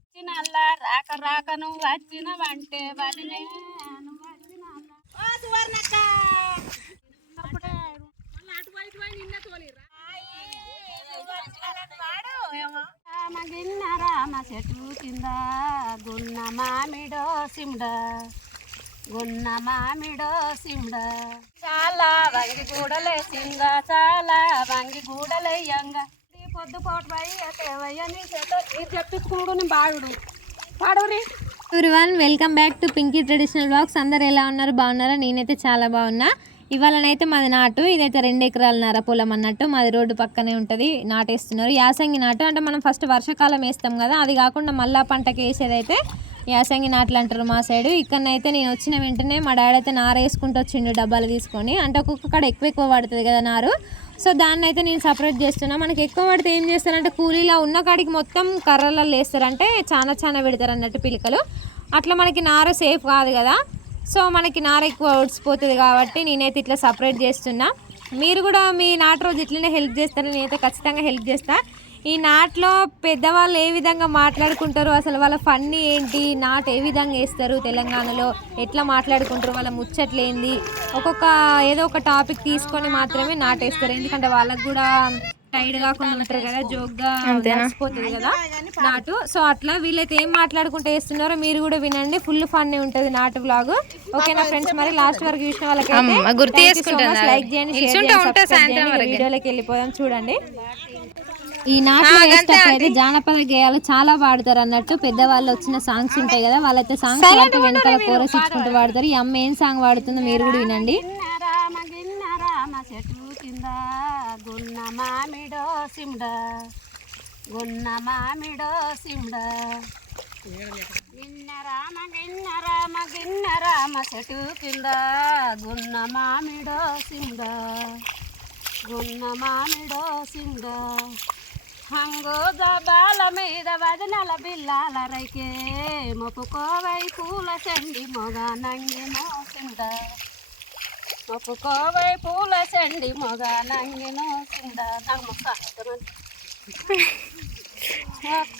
వచ్చినల్లా రాక రాక నువ్వు వచ్చినవంటే వదిలే నువ్వు వచ్చినల్లా. రామ గిన్న రామ చెట్టు కింద గున్న మామిడో సిమ్డ. గున్న మామిడో సిమ్డ. చాలా వంగి గూడలే సింగ చాలా వంగి గూడలయ్యంగా ఈ ఇది నేను బాగుడు పాడవరి one welcome back to Pinky traditional blogs అందరు ఎలా ఉన్నారు? బాగున్నారా? నేనైతే చాలా బాగున్నా. ఇవాళనైతే మాది నాటు. ఇదైతే రెండు ఎకరాలన్నర పొలం అన్నట్టు. మాది రోడ్డు పక్కనే ఉంటుంది. నాటేస్తున్నారు. యాసంగి నాటు. అంటే మనం ఫస్ట్ వర్షాకాలం వేస్తాం కదా అది కాకుండా మళ్ళా పంటకి వేసేదైతే యాసంగి నాట్లు అంటారు మా సైడు. ఇక్కడనైతే నేను వచ్చిన వెంటనే మా డాడీ అయితే నార వేసుకుంటూ వచ్చిండు డబ్బాలు తీసుకొని. అంటే ఒక్కొక్క కాడ ఎక్కువ ఎక్కువ పడుతుంది కదా నారు. సో దాన్ని అయితే నేను సపరేట్ చేస్తున్నా. మనకి ఎక్కువ పడితే ఏం చేస్తారంటే కూలీలో ఉన్న కాడికి మొత్తం కర్రలలో వేస్తారంటే చాలా చాలా పెడతారు అన్నట్టు పిలకలు. అట్లా మనకి నార సేఫ్ కాదు కదా. సో మనకి నార ఎక్కువ ఓడిసిపోతుంది కాబట్టి నేనైతే ఇట్లా సపరేట్ చేస్తున్నా. మీరు కూడా మీ నాటు రోజు ఇట్లనే హెల్ప్ చేస్తారని నేనైతే ఖచ్చితంగా హెల్ప్ చేస్తాను ఈ నాట్లో పెద్దవాళ్ళు ఏ విధంగా మాట్లాడుకుంటారు? అసలు వాళ్ళ ఫన్నీ ఏంటి? నాటు ఏ విధంగా వేస్తారు తెలంగాణలో? ఎట్లా మాట్లాడుకుంటారు? వాళ్ళ ముచ్చట్లు ఏంది? ఒక్కొక్క ఏదో ఒక టాపిక్ తీసుకొని మాత్రమే నాటేస్తారు ఎందుకంటే వాళ్ళకు కూడా టైడ్ కాకుండా ఉంటారు కదా జోక్గా కలిసిపోతుంది కదా నాటు. సో అట్లా వీళ్ళైతే ఏం మాట్లాడుకుంటూ వేస్తున్నారో మీరు కూడా వినండి. ఫుల్ ఫన్ ఉంటుంది నాటు వ్లాగ్. ఓకేనా ఫ్రెండ్స్? మరి లాస్ట్ వరకు చూసిన వాళ్ళకి లైక్ చేయండి. వీడియోలోకి వెళ్ళిపోదాం. చూడండి. ఈ నాటు వేసేటప్పుడు జానపద గేయాలు చాలా పాడతారు అన్నట్టు పెద్దవాళ్ళు వచ్చిన సాంగ్స్ ఉంటాయి కదా వాళ్ళైతే సాంగ్స్ పాడుతూ వెనకాల కోరస్ ఇచ్చుకుంటూ పాడతారు ఈ అమ్మ ఏం సాంగ్ పాడుతుందో మీరు కూడా వినండి. గిన్న రామ గిన్న రామ చెట్టు కింద గున్న మామిడో సిమ్డ గున్న మామిడో సిమ్డ గిన్న రామ గిన్న రామ గిన్న రామ చెట్టు కింద గున్న మామిడో సిమ్డ గున్న మామిడో సిమ్డ హంగు జబాల మీద వదనల బిల్లాల రైకే మొక్కుకోవై పూల చండి మొగ నంగి నోసింద మొక్కుకోవై పూల చండి మొగ నంగి మోసింద.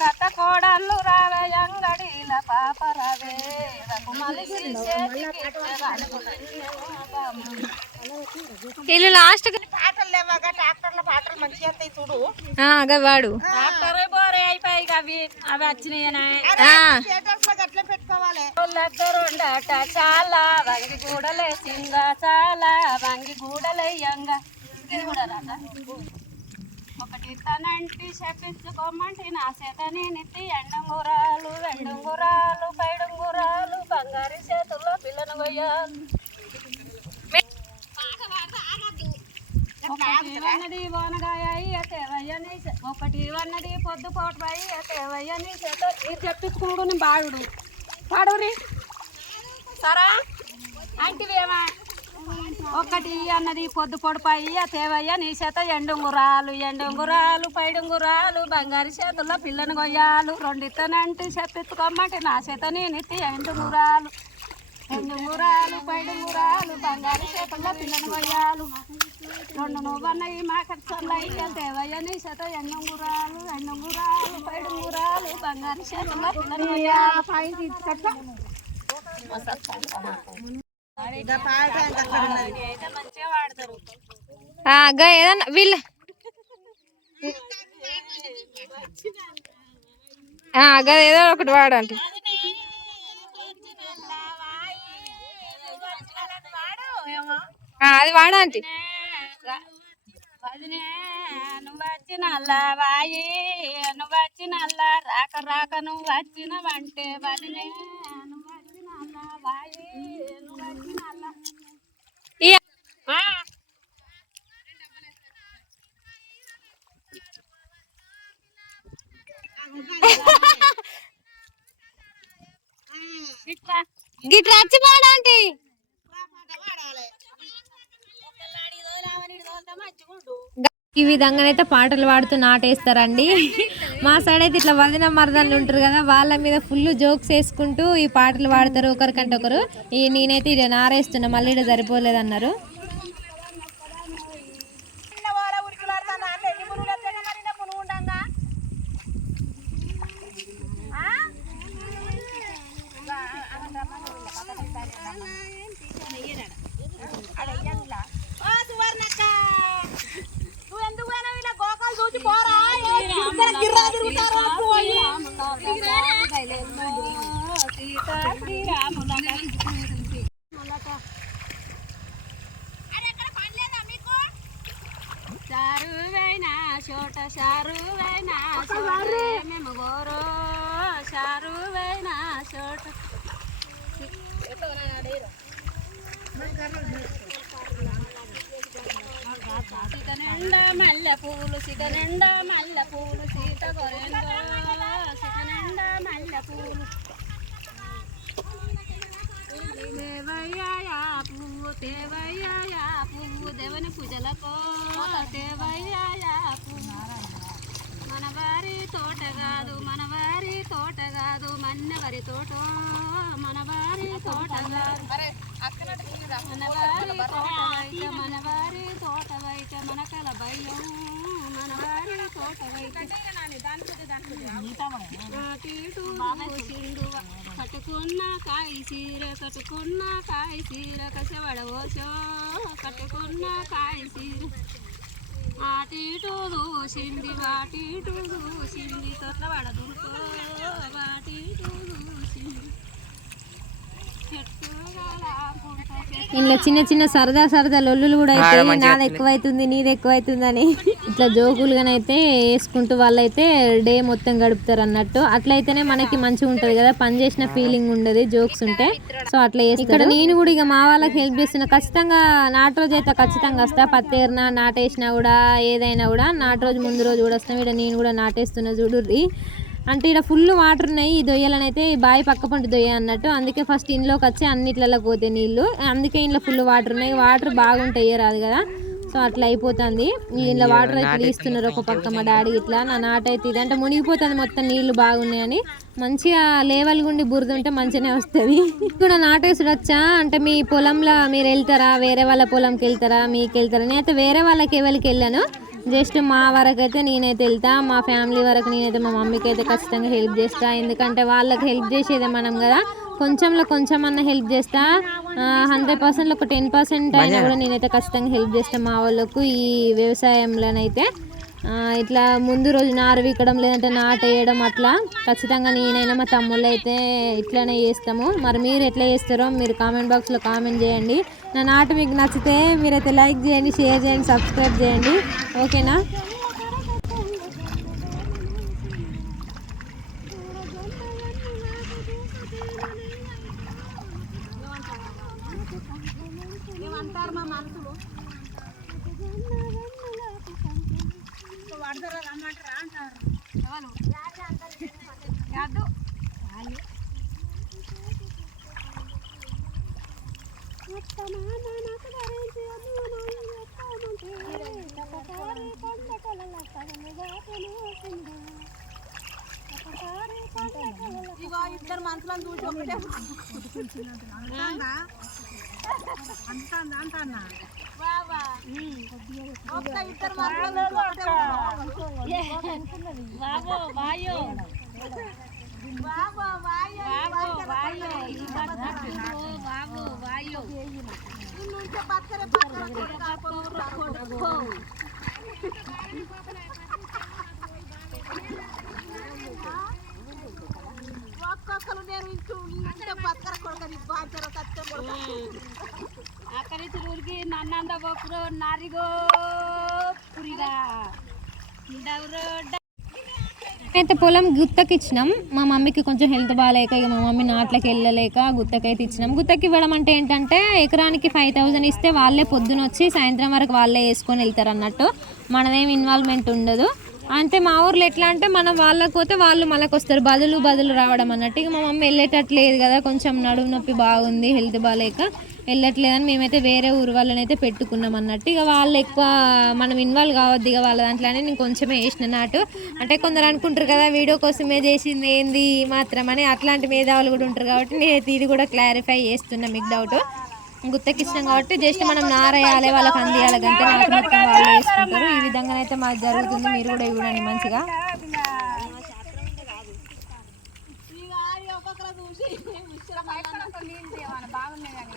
కథ కోడళ్ళు రావే అంగడీల పాప రావే రఘుమలిసి వీళ్ళు లాస్ట్ పాటలు లేవాగా ట్రాక్టర్ల పాటలు మంచిగా వస్తాయి చూడు. వాడు. డాక్టరే బోరే అయిపోయి ఇక అవి అవి లో అట్లా పెట్టుకోవాలి. రెండట చాలా వంగి గూడలే సింగ చాలా వంగి గూడలయ్యంగా ఇది కూడా రాదా? ఒకటి తనంటి చెప్పించుకోమంటే నా చేత నేనెత్తి ఎండంగురాలు వెండుంగురాలు పైడుంగురాలు బంగారు చేతుల్లో పిల్లను కొయ్యాలు. వన్నది వనగాయ తేవయ్యని ఒకటి వన్నది పొద్దు పోటుబాయి తేవయ్యని చేత ఇది చెప్పించుకుంటూ నేను బాగుడు పాడవరి సరా? అంటివేమా? ఒకటి అన్నది పొద్దు పొడిపాయి తేవయ్య నీ చేత ఎండుంగురాలు ఎండుంగురాలు పైడుంగురాలు బంగారు చేతుల్లో పిల్లని కొయ్యాలు రెండిత్తనంటే చెప్పించుకోమంటే నా చేత నేనెత్తి ఎండుంగురాలు. ఎండుంగురాలు పైడుంగురాలు బంగారు చేతుల్లో పిల్లని కొయ్యాలు రెండు నువ్వన్నవి మా ఖర్చులయ్య ఎండుంగురాలు ఎండుంగురాలు పైడుంగురాలు బంగారు పిల్లని మంచిగా వాడతారు ఏదన్నా వీళ్ళ ఏదో ఒకటి వాడండి. అది వదినే నువ్వు వచ్చిన వాయి నువ్వు వచ్చిన రాక రాక నువ్వు వచ్చినవంటే వదినే నువ్వు వచ్చిన వాయి నువ్వు వచ్చిన ఇట్లా గిట్లా వచ్చి వాడండి ఈ విధంగానైతే పాటలు పాడుతూ నాటేస్తారండి. మా సైడ్ అయితే ఇట్లా వదిన మరదలు ఉంటారు కదా వాళ్ళ మీద ఫుల్ జోక్స్ వేసుకుంటూ ఈ పాటలు పాడతారు ఒకరికంటే ఒకరు. ఈ నేనైతే ఇది నారేస్తున్నా మళ్ళీ ఇక్కడ సరిపోలేదు అన్నారు చిన్న వాళ్ళ ఉరికిలాడుతా నాన్న ఎన్ని మునుగులు వస్తాయి మరి నా మునుగు ఉండంగా సీత శ్రీరాముల ములక చారువైనా చోట చారువైనా చోట మేము గోరో చారువైనా చోట. సీత నిండా మల్లె పూలు సీత నిండా మల్లె పూలు సీత గొరెందో సీత నిండా మల్లె పూలు. దేవయ్యా పువ్వు దేవయ్యా పువ్వు దేవుని పూజలకో దేవయ్యా పువ్వు మన వారి తోట కాదు మన వారి తోట కాదు మన్నెవరి తోట? మన వారి తోట కాదు. మన వారి తోట వైక మన వారి తోట వైక మన కల భయం. మన వారి తోట వైక కట్టుకున్న కాయ చీర కట్టుకున్న కాయ చీర కసవడ ఓసో. కట్టుకున్న కాయ చీర. అటీటు దూసింది వాటీటు దూసింది తొట్ల పడదుకో వాటీటు దూసింది. ఇంట్లో చిన్న చిన్న సరదా సరదా లొల్లులు కూడా అయితే నాది ఎక్కువైతుంది నీది ఎక్కువైతుందని. ఇట్లా జోకులుగానైతే వేసుకుంటూ వాళ్ళైతే డే మొత్తం గడుపుతారు అన్నట్టు అట్లయితేనే మనకి మంచిగా ఉంటది కదా పని చేసిన ఫీలింగ్ ఉండదు జోక్స్ ఉంటే. సో అట్లా ఇక్కడ నేను కూడా ఇక మా వాళ్ళకి హెల్ప్ చేస్తున్నా. ఖచ్చితంగా నాటు రోజు అయితే ఖచ్చితంగా వస్తా. పత్తేరినా నాటేసినా కూడా ఏదైనా కూడా నాటు రోజు ముందు రోజు కూడా వస్తాం. ఇక్కడ నేను కూడా నాటేస్తున్నా చూడుర్రి. అంటే ఇక్కడ ఫుల్ వాటర్ ఉన్నాయి ఈ దొయ్యాలని అయితే ఈ బావి పక్క పంట దొయ్య అన్నట్టు. అందుకే ఫస్ట్ ఇంట్లోకి వచ్చి అన్నిట్లలో పోతే నీళ్ళు. అందుకే ఇంట్లో ఫుల్ వాటర్ ఉన్నాయి. వాటర్ బాగుంటాయి రాదు కదా. సో అట్లా అయిపోతుంది. ఇంట్లో వాటర్ అయితే తీస్తున్నారు ఒక పక్క మా డాడీ ఇట్లా. నా నాట అయితే ఇది. అంటే మునిగిపోతుంది మొత్తం నీళ్ళు బాగున్నాయని. మంచిగా లేవల్ గుండి బురద ఉంటే మంచిగానే వస్తుంది. కూడా నాటేసుడు వచ్చా? అంటే మీ పొలంలో మీరు వెళ్తారా? వేరే వాళ్ళ పొలంకి వెళ్తారా? మీకు వెళ్తారా నేనైతే వేరే వాళ్ళకి ఎవరికి వెళ్ళాను. జస్ట్ మా వరకు అయితే నేనైతే వెళ్తా మా ఫ్యామిలీ వరకు నేనైతే మా మమ్మీకి అయితే ఖచ్చితంగా హెల్ప్ చేస్తా. ఎందుకంటే వాళ్ళకి హెల్ప్ చేసేదే మనం కదా. కొంచెంలో కొంచెం అన్న హెల్ప్ చేస్తా. హండ్రెడ్ పర్సెంట్ ఒక టెన్ పర్సెంట్ అయినా కూడా నేనైతే ఖచ్చితంగా హెల్ప్ చేస్తాను మా వాళ్ళకు ఈ వ్యవసాయంలోనైతే. ఇట్లా ముందు రోజు నారు వీకడం లేదంటే నాటు వేయడం అట్లా. ఖచ్చితంగా నేనైనా మా తమ్ముళ్ళు అయితే ఇట్లానే చేస్తాము. మరి మీరు ఎట్లా చేస్తారో మీరు కామెంట్ బాక్స్లో కామెంట్ చేయండి. నా నాటు మీకు నచ్చితే మీరైతే లైక్ చేయండి షేర్ చేయండి సబ్స్క్రైబ్ చేయండి. ఓకేనా ఏమంటారు మా మనుషులు వాడతారా రమ్మంటారా అంటారు కాదు ఇగో ఇద్దరు మనుషులను చూసి ఒకటే అంటుందా? అంటున్నా బాబా ఇద్దరు మనుషులను బాబో వాయో ఒక్కొక్కరు నేను ఇంటూ ఇంటే పక్కన కొడుకని బాధ్యత సత్యం కొడుకు అక్కడి నుంచి ఊరికి నన్నంద బొప్పుడు నారిగో పురిగా డౌరో అయితే పొలం గుత్తకి ఇచ్చినాం మా మమ్మీకి కొంచెం హెల్త్ బాగాలేక ఇక మా మమ్మీ నాట్లకి వెళ్ళలేక గుత్తకైతే ఇచ్చినాం గుత్తకి ఇవ్వడం అంటే ఏంటంటే ఎకరానికి ఫైవ్ థౌజండ్ ఇస్తే వాళ్ళే పొద్దున వచ్చి సాయంత్రం వరకు వాళ్ళే వేసుకొని వెళ్తారు అన్నట్టు. మనదేం ఇన్వాల్వ్మెంట్ ఉండదు. అంటే మా ఊర్లో ఎట్లా అంటే మనం వాళ్ళకి పోతే వాళ్ళు మనకు వస్తారు. బదులు బదులు రావడం అన్నట్టు. ఇక మా మమ్మీ వెళ్ళేటట్టు లేదు కదా. కొంచెం నడుము నొప్పి బాగుంది హెల్త్ బాగాలేక వెళ్ళట్లేదని మేమైతే వేరే ఊరు వాళ్ళని అయితే పెట్టుకున్నాం అన్నట్టు. ఇక వాళ్ళు ఎక్కువ మనం ఇన్వాల్వ్ కావద్దు ఇక వాళ్ళ దాంట్లోనే నేను కొంచెమే వేసిన నాటు అంటే కొందరు అనుకుంటారు కదా వీడియో కోసమే చేసింది ఏంది మాత్రం అని. అట్లాంటి మేధావులు కూడా ఉంటారు కాబట్టి నేను ఇది కూడా క్లారిఫై చేస్తున్నా మీకు డౌట్ గుత్తకిష్టం కాబట్టి జస్ట్ మనం నారేయాలి వాళ్ళకి అందియాలి కంటే నాకు మొత్తం వాళ్ళు వేసుకుంటారు ఈ విధంగా అయితే మాకు జరుగుతుంది. మీరు కూడా ఇవ్వడండి మంచిగా. చూసి బాగున్నాయి కానీ.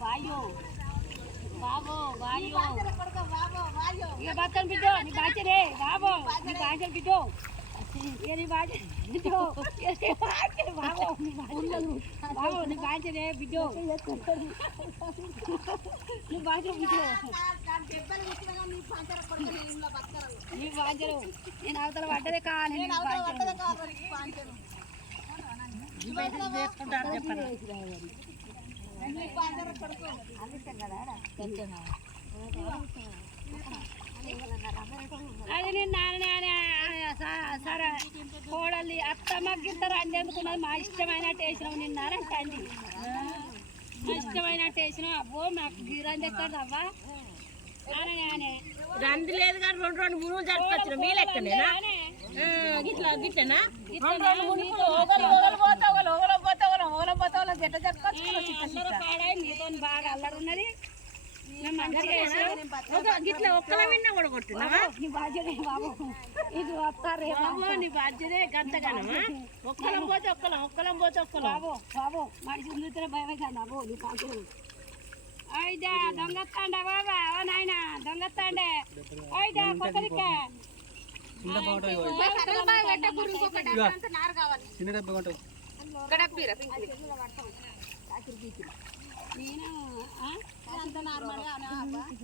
బాయో బాబో వాయో. ఇక బతకని బిడ్డో నీ బాధ్యరే బాబో నీ బాధ్యత బిడ్డో నీ బాధ్యత. బిడ్డో బాబో నీ బాధ్యత బాబో నీ బిడ్డో నీ బిడ్డో నీ నేను బాధ్యత అవతల పడ్డదే కావాలి నీ బాధ్యత. కావాలి నీకు బాంచన. నీ బాంచన కొడుకు. అది నేను నాన్న సరే కోడలి అత్తమ్మ గిద్దరు అండి ఎందుకున్నది మా ఇష్టమైనట్టు వేసినావు నిన్న అండి మా ఇష్టమైనట్టు వేసినావు అబ్బో మాకు గిరంది ఎక్కడ అవ్వా. రంది లేదు కానీ రెండు రెండు మునుగులు జరుపుకొచ్చిన మీ లెక్కనేనా? గిట్లా గిట్లనా? రెండు రెండు మునుగులు ఒకరు ఒకరు పోతే ఒకరు ఒకరు పోతే ఒకరు ఒకరు పోతే ఒకరు గట్ట జరుపుకొచ్చుకున్నాం మీతో బాగా అల్లరి ఉన్నది గిట్ల ఒక్కల విన్నా కూడా కొట్టినావా నీ బాధ్యత బాబు? ఇది వస్తారు బాబు నీ బాధ్యతే గంతగానమా? ఒక్కలం పోతే ఒక్కలం ఒక్కలం పోతే ఒక్కలం. బాబు బాబు మనిషి చూస్తే భయం బాబు నీ బాధ్యత ఓయిదా దొంగత్తాండే బాబా ఓ నాయన దొంగత్తాండే. ఓయిదా కొత్తరిక నేను ఆ?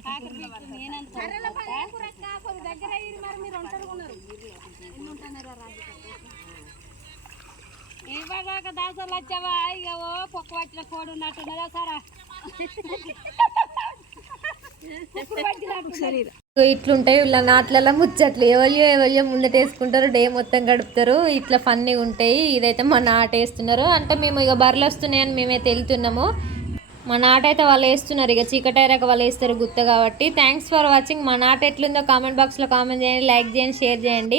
కాకర పీకు దగ్గర మరి మీరు ఒంటరిగా ఇవ్వక దాసలు వచ్చావా ఇక ఓ పొక్క వచ్చిన కోడి ఉన్నట్టున్నదా సారా కుక్కుడు ఇట్లుంటాయి ఇలా నాట్లలో ముచ్చట్లు. ఎవరియో ఎవరియో ముందట వేసుకుంటారు డే మొత్తం గడుపుతారు. ఇట్లా ఫన్నీ ఉంటాయి. ఇదైతే మా నాట వేస్తున్నారు. అంటే మేము ఇక బర్రెలు వస్తున్నాయని మేమైతే వెళ్తున్నాము. మా నాట అయితే వాళ్ళు వేస్తున్నారు. ఇక చీకటైరాక వాళ్ళు వేస్తారు గుత్త కాబట్టి. థ్యాంక్స్ ఫర్ వాచింగ్ మా నాట ఎట్లుందో కామెంట్ బాక్స్లో కామెంట్ చేయండి లైక్ చేయండి షేర్ చేయండి.